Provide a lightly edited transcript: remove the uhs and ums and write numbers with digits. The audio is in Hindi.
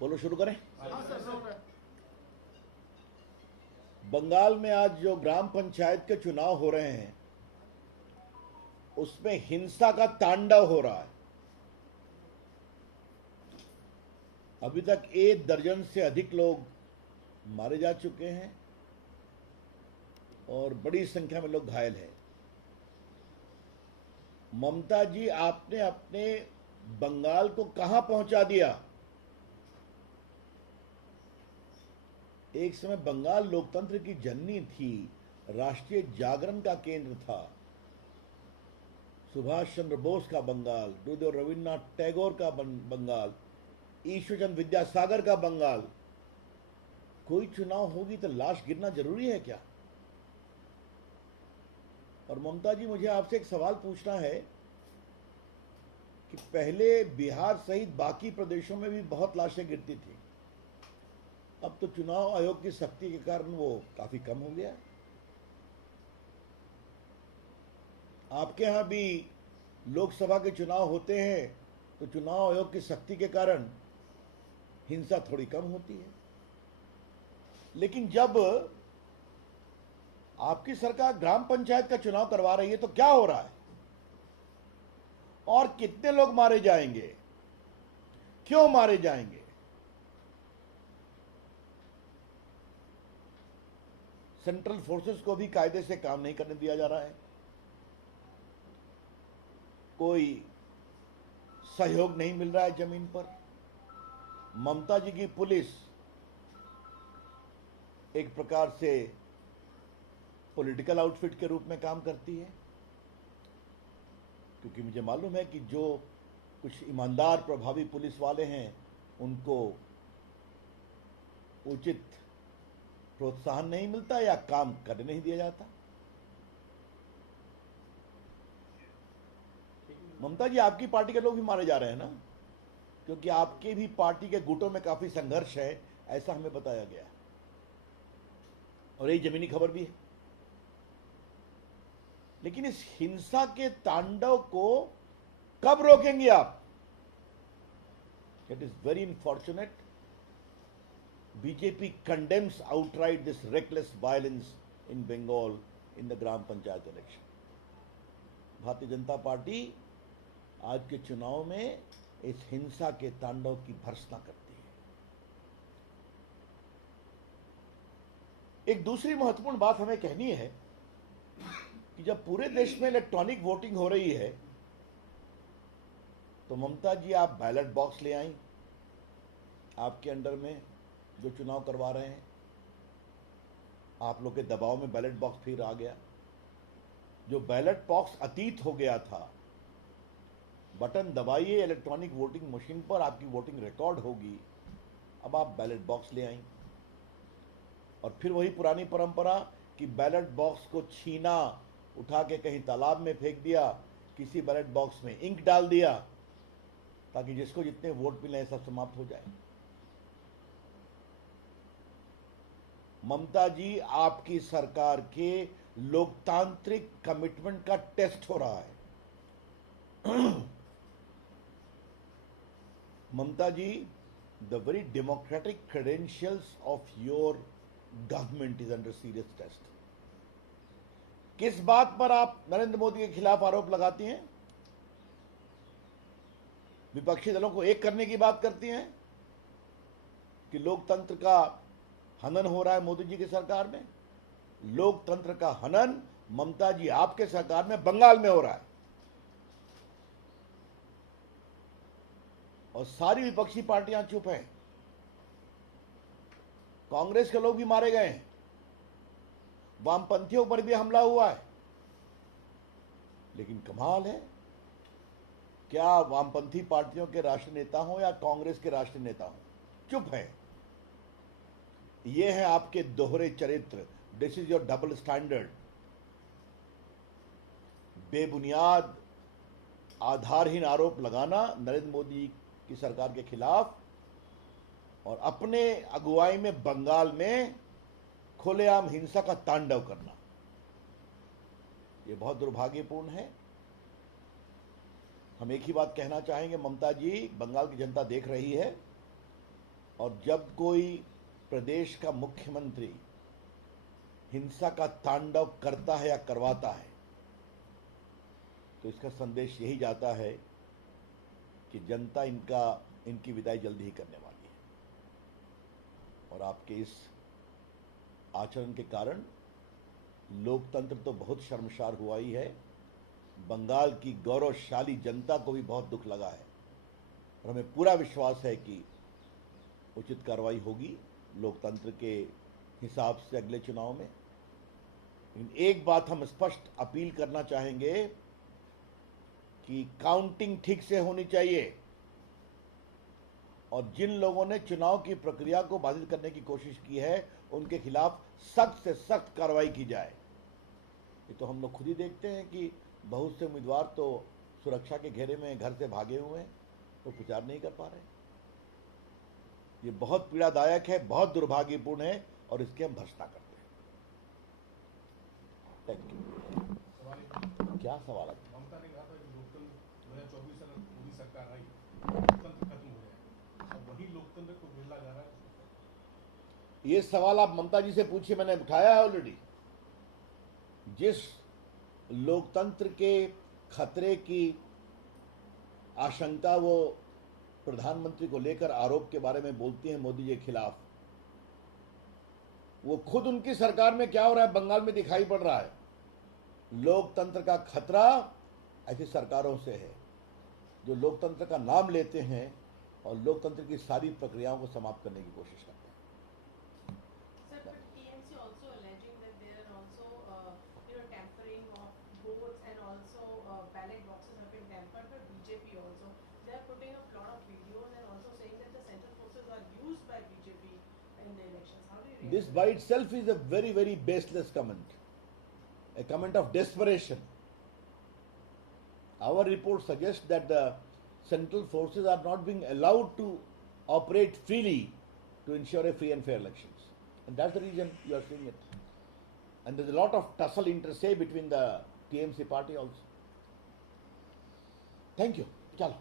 बोलो, शुरू करें। बंगाल में आज जो ग्राम पंचायत के चुनाव हो रहे हैं उसमें हिंसा का तांडव हो रहा है। अभी तक 1 दर्जन से अधिक लोग मारे जा चुके हैं और बड़ी संख्या में लोग घायल हैं। ममता जी, आपने अपने बंगाल को कहां पहुंचा दिया? एक समय बंगाल लोकतंत्र की जननी थी, राष्ट्रीय जागरण का केंद्र था। सुभाष चंद्र बोस का बंगाल, गुरुदेव रविन्द्रनाथ टैगोर का बंगाल, ईश्वरचंद विद्यासागर का बंगाल। कोई चुनाव होगी तो लाश गिरना जरूरी है क्या? और ममता जी, मुझे आपसे एक सवाल पूछना है कि पहले बिहार सहित बाकी प्रदेशों में भी बहुत लाशें गिरती थी, अब तो चुनाव आयोग की सख्ती के कारण वो काफी कम हो गया। आपके यहां भी लोकसभा के चुनाव होते हैं तो चुनाव आयोग की सख्ती के कारण हिंसा थोड़ी कम होती है, लेकिन जब आपकी सरकार ग्राम पंचायत का चुनाव करवा रही है तो क्या हो रहा है और कितने लोग मारे जाएंगे, क्यों मारे जाएंगे? सेंट्रल फोर्सेस को भी कायदे से काम नहीं करने दिया जा रहा है, कोई सहयोग नहीं मिल रहा है जमीन पर। ममता जी की पुलिस एक प्रकार से पॉलिटिकल आउटफिट के रूप में काम करती है, क्योंकि मुझे मालूम है कि जो कुछ ईमानदार प्रभावी पुलिस वाले हैं उनको उचित प्रोत्साहन नहीं मिलता या काम करने नहीं दिया जाता। ममता जी, आपकी पार्टी के लोग भी मारे जा रहे हैं ना, क्योंकि आपके भी पार्टी के गुटों में काफी संघर्ष है, ऐसा हमें बताया गया है और यही जमीनी खबर भी है। लेकिन इस हिंसा के तांडव को कब रोकेंगे आप? It is very unfortunate. BJP condemns outright this reckless violence in Bengal in the gram panchayat election. Bharatiya Janata party आज के चुनाव में इस हिंसा के तांडव की भर्त्सना करती है। एक दूसरी महत्वपूर्ण बात हमें कहनी है कि जब पूरे देश में इलेक्ट्रॉनिक वोटिंग हो रही है तो ममता जी, आप बैलेट बॉक्स ले आई। आपके अंडर में जो चुनाव करवा रहे हैं, आप लोग के दबाव में बैलेट बॉक्स फिर आ गया। जो बैलेट बॉक्स अतीत हो गया था, बटन दबाइए इलेक्ट्रॉनिक वोटिंग मशीन पर, आपकी वोटिंग रिकॉर्ड होगी। अब आप बैलेट बॉक्स ले आई और फिर वही पुरानी परंपरा कि बैलेट बॉक्स को छीना, उठा के कहीं तालाब में फेंक दिया, किसी बैलेट बॉक्स में इंक डाल दिया ताकि जिसको जितने वोट मिले सब समाप्त हो जाए। ममता जी, आपकी सरकार के लोकतांत्रिक कमिटमेंट का टेस्ट हो रहा है। Mamata ji, the very democratic credentials of your government is under serious test. किस बात पर आप नरेंद्र मोदी के खिलाफ आरोप लगाती हैं? विपक्षी दलों को एक करने की बात करती हैं कि लोकतंत्र का हनन हो रहा है मोदी जी की सरकार में। लोकतंत्र का हनन ममता जी आपके सरकार में बंगाल में हो रहा है और सारी विपक्षी पार्टियां चुप हैं। कांग्रेस के लोग भी मारे गए हैं, वामपंथियों पर भी हमला हुआ है, लेकिन कमाल है, क्या वामपंथी पार्टियों के राष्ट्रीय नेता हों या कांग्रेस के राष्ट्रीय नेता हों, चुप हैं। ये है आपके दोहरे चरित्र। This is your double standard. बेबुनियाद आधारहीन आरोप लगाना नरेंद्र मोदी की सरकार के खिलाफ और अपने अगुवाई में बंगाल में खुलेआम हिंसा का तांडव करना, यह बहुत दुर्भाग्यपूर्ण है। हम एक ही बात कहना चाहेंगे, ममता जी, बंगाल की जनता देख रही है और जब कोई प्रदेश का मुख्यमंत्री हिंसा का तांडव करता है या करवाता है तो इसका संदेश यही जाता है कि जनता इनकी विदाई जल्दी ही करने वाली है। और आपके इस आचरण के कारण लोकतंत्र तो बहुत शर्मसार हुआ ही है, बंगाल की गौरवशाली जनता को भी बहुत दुख लगा है और हमें पूरा विश्वास है कि उचित कार्रवाई होगी लोकतंत्र के हिसाब से अगले चुनाव में। लेकिन एक बात हम स्पष्ट अपील करना चाहेंगे कि काउंटिंग ठीक से होनी चाहिए और जिन लोगों ने चुनाव की प्रक्रिया को बाधित करने की कोशिश की है उनके खिलाफ सख्त से सख्त कार्रवाई की जाए। ये तो हम लोग खुद ही देखते हैं कि बहुत से उम्मीदवार तो सुरक्षा के घेरे में घर से भागे हुए हैं तो प्रचार नहीं कर पा रहे। ये बहुत पीड़ादायक है, बहुत दुर्भाग्यपूर्ण है और इसकी हम भर्त्सना करते हैं। Thank you. क्या सवाल है? ममता ने कहा था कि लोकतंत्र 2024 में मोदी सरकार आई, लोकतंत्र खत्म हो गया, अब वही लोकतंत्र को गिरला जा रहा है। ये सवाल आप ममता जी से पूछिए, मैंने उठाया है ऑलरेडी। जिस लोकतंत्र के खतरे की आशंका वो प्रधानमंत्री को लेकर आरोप के बारे में बोलती हैं मोदी जी के खिलाफ, वो खुद उनकी सरकार में क्या हो रहा है बंगाल में दिखाई पड़ रहा है। लोकतंत्र का खतरा ऐसी सरकारों से है जो लोकतंत्र का नाम लेते हैं और लोकतंत्र की सारी प्रक्रियाओं को समाप्त करने की कोशिश करते हैं। Sir, but TMC also alleging that they are also, tampering of votes and also ballot boxes have been tampered by BJP also. They are putting up a lot of videos and also saying that the central forces are used by BJP in the elections. How do you react? This by itself is a very, very baseless comment, a comment of desperation. Our report suggests that the central forces are not being allowed to operate freely to ensure a free and fair elections. And that's the reason you are seeing it. And there's a lot of tussle inter se between the TMC party also. Thank you. Chalo.